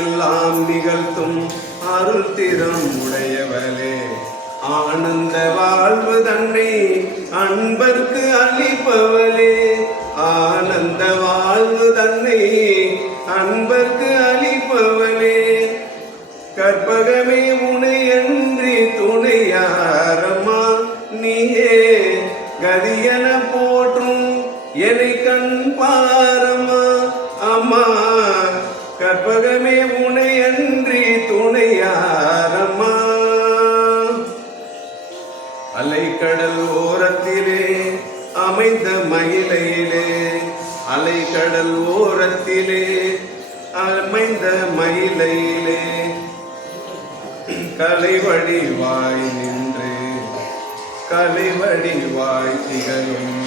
காரியமெல்லாம் நிகழ்த்தும் அருள் திறம் உடையவளே, ஆனந்த வாழ்வு தன்னை அன்பர்க்கு அளிப்பவளே, ஆனந்த வாழ்வு தன்னை அன்பர்க்கு அளிப்பவளே, கற்பகமே உனையன்றி துணையாரம்மா, நீயே கதியன போற்றும் என்னை கண் பாரம்மா. அம்மா கற்பகமே உனையன்றி துணையாரம்மா. அலைக்கடல் ஓரத்திலே அமைந்த மயிலையிலே, அலைக்கடல் ஓரத்திலே அமைந்த மயிலையிலே, கலைவடிவாய் நின்று கலைவடிவாய் திகழும்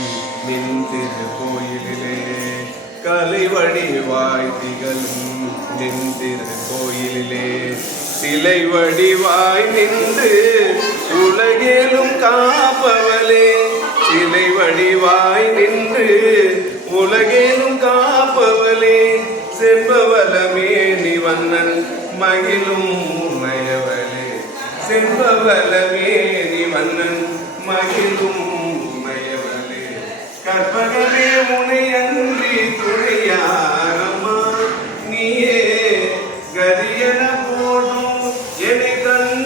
நின் திரு கோயிலிலே, கலைவடிவாய் திகழும் நின் திரு கோயிலிலே, சிலை வடிவாய் நின்று உலகேலும் காப்பவளே, சிலை வடிவாய் நின்று உலகேலும் காப்பவளே, செம்பவளமே நீ வண்ணன் மகிழும் உமையவளே, செம்பவளமே நீ வண்ணன் மகிழும் உமையவளே, கற்பகமே உனையன்றி துணையாரம்மா, நீயே கதியன போடும் என்னை கண்